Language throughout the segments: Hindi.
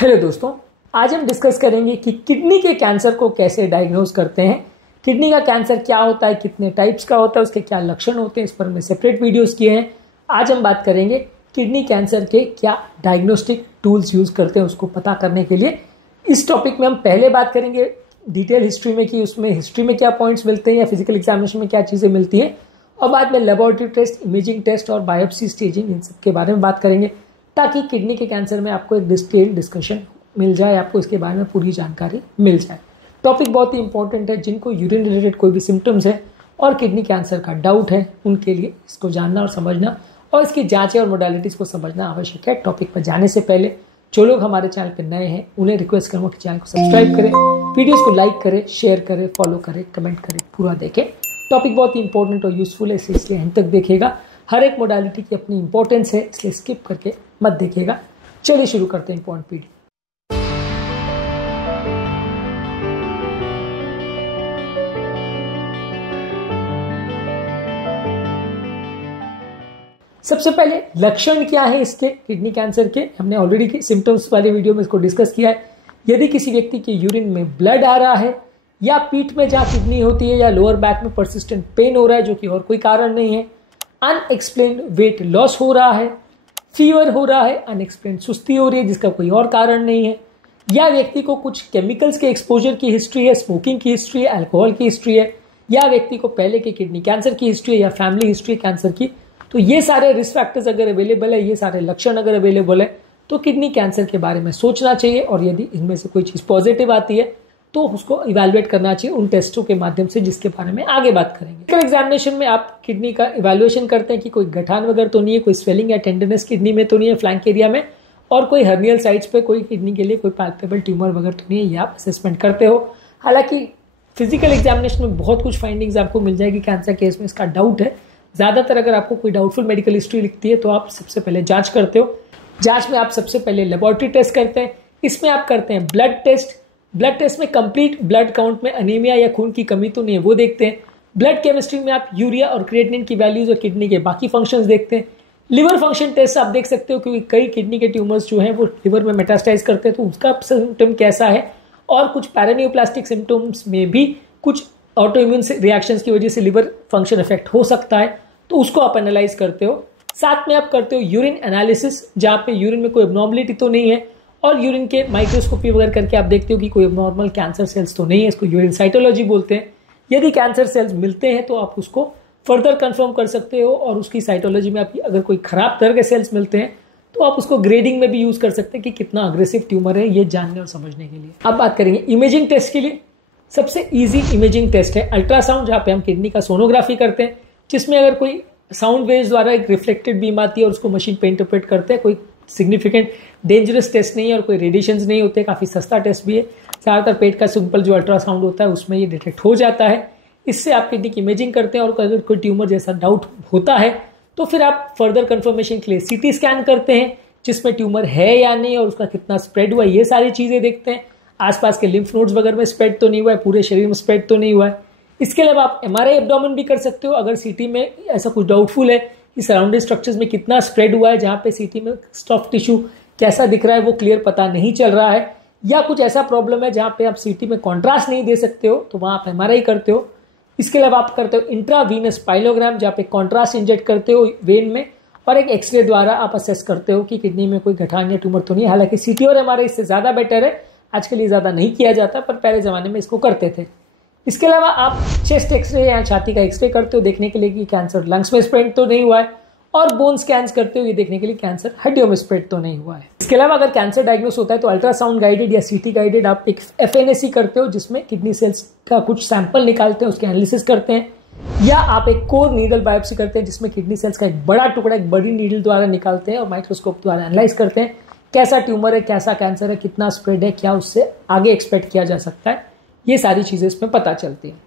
हेलो दोस्तों, आज हम डिस्कस करेंगे कि किडनी के कैंसर को कैसे डायग्नोज करते हैं। किडनी का कैंसर क्या होता है, कितने टाइप्स का होता है, उसके क्या लक्षण होते हैं, इस पर हमने सेपरेट वीडियोस किए हैं। आज हम बात करेंगे किडनी कैंसर के क्या डायग्नोस्टिक टूल्स यूज करते हैं उसको पता करने के लिए। इस टॉपिक में हम पहले बात करेंगे डिटेल हिस्ट्री में कि उसमें हिस्ट्री में क्या पॉइंट्स मिलते हैं या फिजिकल एग्जामिनेशन में क्या चीज़ें मिलती हैं, और बाद में लेबोरेटरी टेस्ट, इमेजिंग टेस्ट और बायोप्सी स्टेजिंग, इन सब के बारे में बात करेंगे ताकि किडनी के कैंसर में आपको एक डिटेल्ड डिस्कशन मिल जाए, आपको इसके बारे में पूरी जानकारी मिल जाए। टॉपिक बहुत ही इंपॉर्टेंट है। जिनको यूरिन रिलेटेड कोई भी सिम्टम्स है और किडनी कैंसर का डाउट है उनके लिए इसको जानना और समझना और इसकी जांचें और मोडालिटीज़ को समझना आवश्यक है। टॉपिक पर जाने से पहले जो लोग हमारे चैनल पर नए हैं उन्हें रिक्वेस्ट करूँगा कि चैनल को सब्सक्राइब करें, वीडियोज़ को लाइक करें, शेयर करें, फॉलो करें, कमेंट करें, पूरा देखें। टॉपिक बहुत ही इंपॉर्टेंट और यूजफुल है, इसलिए अंत तक देखिएगा। हर एक मोडालिटी की अपनी इंपॉर्टेंस है, इसलिए स्किप करके मत देखिएगा। चलिए शुरू करते हैं पॉइंट वीडियो। सबसे पहले लक्षण क्या है इसके किडनी कैंसर के, हमने ऑलरेडी सिम्टम्स वाले वीडियो में इसको डिस्कस किया है। यदि किसी व्यक्ति के यूरिन में ब्लड आ रहा है या पीठ में जहाँ किडनी होती है या लोअर बैक में परसिस्टेंट पेन हो रहा है जो कि और कोई कारण नहीं है, अनएक्सप्लेन्ड वेट लॉस हो रहा है, फीवर हो रहा है, अनएक्सप्लेन्ड सुस्ती हो रही है जिसका कोई और कारण नहीं है, या व्यक्ति को कुछ केमिकल्स के एक्सपोजर की हिस्ट्री है, स्मोकिंग की हिस्ट्री है, अल्कोहल की हिस्ट्री है, या व्यक्ति को पहले के किडनी कैंसर की हिस्ट्री है या फैमिली हिस्ट्री कैंसर की, तो ये सारे रिस्क फैक्टर्स अगर अवेलेबल है, ये सारे लक्षण अगर अवेलेबल है तो किडनी कैंसर के बारे में सोचना चाहिए। और यदि इनमें से कोई चीज़ पॉजिटिव आती है तो उसको इवैल्यूएट करना चाहिए उन टेस्टों के माध्यम से जिसके बारे में आगे बात करेंगे। एग्जामिनेशन में आप किडनी का इवैल्यूएशन करते हैं कि कोई गठान वगैरह तो नहीं है, कोई स्वेलिंग या टेंडरनेस किडनी में तो नहीं है फ्लैंक एरिया में, और कोई हर्नियल साइट्स पे कोई किडनी के लिए कोई पैल्पेबल ट्यूमर वगैरह तो नहीं है, ये आप असेसमेंट करते हो। हालांकि फिजिकल एग्जामिनेशन में बहुत कुछ फाइंडिंग्स आपको मिल जाएगी कैंसर केस में, इसका डाउट है। ज़्यादातर अगर आपको कोई डाउटफुल मेडिकल हिस्ट्री लिखती है तो आप सबसे पहले जांच करते हो। जांच में आप सबसे पहले लेबोरेटरी टेस्ट करते हैं। इसमें आप करते हैं ब्लड टेस्ट। ब्लड टेस्ट में कंप्लीट ब्लड काउंट में अनीमिया या खून की कमी तो नहीं है वो देखते हैं। ब्लड केमिस्ट्री में आप यूरिया और क्रिएटिनिन की वैल्यूज और किडनी के बाकी फंक्शंस देखते हैं। लिवर फंक्शन टेस्ट आप देख सकते हो क्योंकि कई किडनी के ट्यूमर्स जो हैं वो लिवर में मेटास्टाइज करते हैं तो उसका सिम्टम कैसा है, और कुछ पैरानियोप्लास्टिक सिम्टम्स में भी कुछ ऑटो इम्यून रिएक्शंस की वजह से लिवर फंक्शन इफेक्ट हो सकता है, तो उसको आप एनालाइज करते हो। साथ में आप करते हो यूरिन एनालिसिस, जहाँ पे यूरिन में कोई एब्नॉर्मलिटी तो नहीं है, और यूरिन के माइक्रोस्कोपी वगैरह करके आप देखते हो कि कोई एब्नॉर्मल कैंसर सेल्स तो नहीं है, इसको यूरिन साइटोलॉजी बोलते हैं। यदि कैंसर सेल्स मिलते हैं तो आप उसको फर्दर कंफर्म कर सकते हो, और उसकी साइटोलॉजी में आप अगर कोई खराब तरह के सेल्स मिलते हैं तो आप उसको ग्रेडिंग में भी यूज कर सकते हैं कि कितना अग्रेसिव ट्यूमर है, ये जानने और समझने के लिए। अब बात करेंगे इमेजिंग टेस्ट के लिए। सबसे ईजी इमेजिंग टेस्ट है अल्ट्रासाउंड, जहाँ पे हम किडनी का सोनोग्राफी करते हैं, जिसमें अगर कोई साउंड वेव्स द्वारा एक रिफ्लेक्टेड बीम आती है और उसको मशीन पे इंटरप्रेट करते हैं। कोई सिग्निफिकेंट डेंजरस टेस्ट नहीं है और कोई रेडिएशंस नहीं होते, काफ़ी सस्ता टेस्ट भी है। ज़्यादातर पेट का सिंपल जो अल्ट्रासाउंड होता है उसमें ये डिटेक्ट हो जाता है। इससे आप किडनी की इमेजिंग करते हैं, और अगर कोई ट्यूमर जैसा डाउट होता है तो फिर आप फर्दर कन्फर्मेशन के लिए सीटी स्कैन करते हैं जिसमें ट्यूमर है या नहीं और उसका कितना स्प्रेड हुआ है, ये सारी चीज़ें देखते हैं। आसपास के लिम्फ नोड्स वगैरह में स्प्रेड तो नहीं हुआ है, पूरे शरीर में स्प्रेड तो नहीं हुआ है। इसके अलावा आप एमआरआई एब्डोमेन भी कर सकते हो अगर सीटी में ऐसा कुछ डाउटफुल है कि सराउंडिंग स्ट्रक्चर्स में कितना स्प्रेड हुआ है, जहाँ पे सीटी में सॉफ्ट टिश्यू कैसा दिख रहा है वो क्लियर पता नहीं चल रहा है, या कुछ ऐसा प्रॉब्लम है जहाँ पे आप सीटी में कॉन्ट्रास्ट नहीं दे सकते हो तो वहाँ आप एमआरआई करते हो। इसके अलावा आप करते हो इंट्रावीनस पाइलोग्राम, जहाँ पे कॉन्ट्रास्ट इंजेक्ट करते हो वेन में, और एक एक्सरे द्वारा आप असेस करते हो कि किडनी में कोई गठान या ट्यूमर तो नहीं है। हालांकि सीटी और एमआरआई इससे ज़्यादा बेटर है, आजकल ये ज़्यादा नहीं किया जाता पर पहले ज़माने में इसको करते थे। इसके अलावा आप चेस्ट एक्सरे या छाती का एक्सरे करते हो देखने के लिए कि कैंसर लंग्स में स्प्रेड तो नहीं हुआ है, और बोन स्कैन्स करते हो ये देखने के लिए कैंसर हड्डियों में स्प्रेड तो नहीं हुआ है। इसके अलावा अगर कैंसर डायग्नोस होता है तो अल्ट्रासाउंड गाइडेड या सीटी गाइडेड आप एक एफएनएसी करते हो जिसमें किडनी सेल्स का कुछ सैंपल निकालते हैं, उसके एनालिसिस करते हैं, या आप एक कोर नीडल बायोप्सी करते हैं जिसमें किडनी सेल्स का एक बड़ा टुकड़ा एक बड़ी नीडल द्वारा निकालते हैं और माइक्रोस्कोप द्वारा एनालाइज करते हैं कैसा ट्यूमर है, कैसा कैंसर है, कितना स्प्रेड है, क्या उससे आगे एक्सपेक्ट किया जा सकता है, ये सारी चीज़ें इसमें पता चलती हैं।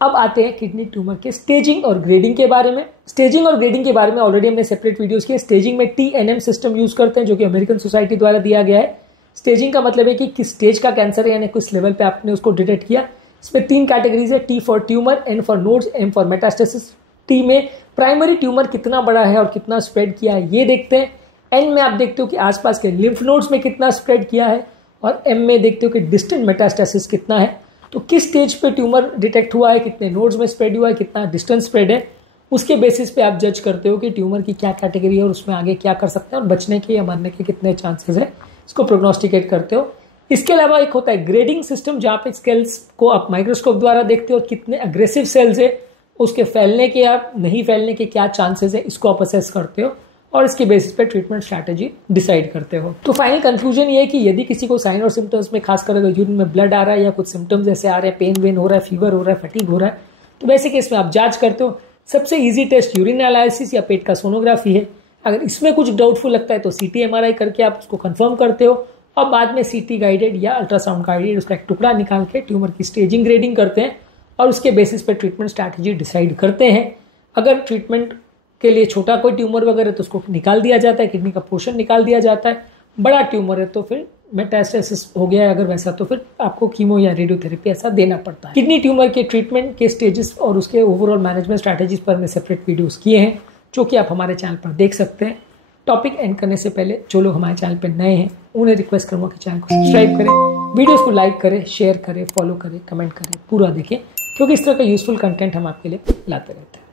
अब आते हैं किडनी ट्यूमर के स्टेजिंग और ग्रेडिंग के बारे में। स्टेजिंग और ग्रेडिंग के बारे में ऑलरेडी हमने सेपरेट वीडियोस किए। स्टेजिंग में TNM सिस्टम यूज करते हैं जो कि अमेरिकन सोसाइटी द्वारा दिया गया है। स्टेजिंग का मतलब है कि किस स्टेज का कैंसर है, यानी किस लेवल पे आपने उसको डिटेक्ट किया। इसमें 3 कैटेगरीज है, T for tumour, N for nodes, M for metastasis. T में प्राइमरी ट्यूमर कितना बड़ा है और कितना स्प्रेड किया है ये देखते हैं। एन में आप देखते हो कि आसपास के लिम्फ नोड्स में कितना स्प्रेड किया है, और एम में देखते हो कि डिस्टेंट मेटास्टेसिस कितना है। तो किस स्टेज पे ट्यूमर डिटेक्ट हुआ है, कितने नोड्स में स्प्रेड हुआ है, कितना डिस्टेंस स्प्रेड है, उसके बेसिस पे आप जज करते हो कि ट्यूमर की क्या कैटेगरी है और उसमें आगे क्या कर सकते हैं और बचने के या मरने के कितने चांसेस है, इसको प्रोग्नोस्टिकेट करते हो। इसके अलावा एक होता है ग्रेडिंग सिस्टम, जहाँ पे सेल्स को आप माइक्रोस्कोप द्वारा देखते हो और कितने अग्रेसिव सेल्स है, उसके फैलने के या नहीं फैलने के क्या चांसेस है, इसको आप असेस करते हो और इसके बेसिस पे ट्रीटमेंट स्ट्रैटेजी डिसाइड करते हो। तो फाइनल कंक्लूजन ये है कि यदि किसी को साइन और सिम्टम्स में खासकर अगर यूरिन में ब्लड आ रहा है या कुछ सिम्टम्स ऐसे आ रहे हैं, पेन वेन हो रहा है, फीवर हो रहा है, फटीग हो रहा है, तो वैसे केस में आप जांच करते हो। सबसे इजी टेस्ट यूरिन एनालिसिस या पेट का सोनोग्राफी है। अगर इसमें कुछ डाउटफुल लगता है तो सीटी एमआरआई करके आप उसको कंफर्म करते हो और बाद में सीटी गाइडेड या अल्ट्रासाउंड गाइडेड उसका एक टुकड़ा निकाल के ट्यूमर की स्टेजिंग ग्रेडिंग करते हैं और उसके बेसिस पे ट्रीटमेंट स्ट्रैटेजी डिसाइड करते हैं। अगर ट्रीटमेंट के लिए छोटा कोई ट्यूमर वगैरह तो उसको निकाल दिया जाता है, किडनी का पोर्शन निकाल दिया जाता है। बड़ा ट्यूमर है तो फिर मेटास्टेसिस हो गया है अगर वैसा, तो फिर आपको कीमो या रेडियोथेरेपी ऐसा देना पड़ता है। किडनी ट्यूमर के ट्रीटमेंट के स्टेजेस और उसके ओवरऑल मैनेजमेंट स्ट्रैटेजीज पर मैं सेपरेट वीडियोस किए हैं, जो कि आप हमारे चैनल पर देख सकते हैं। टॉपिक एंड करने से पहले जो लोग हमारे चैनल पर नए हैं उन्हें रिक्वेस्ट करूँगा कि चैनल को सब्सक्राइब करें, वीडियोज़ को लाइक करें, शेयर करें, फॉलो करें, कमेंट करें, पूरा देखें, क्योंकि इस तरह का यूजफुल कंटेंट हम आपके लिए लाते रहते हैं।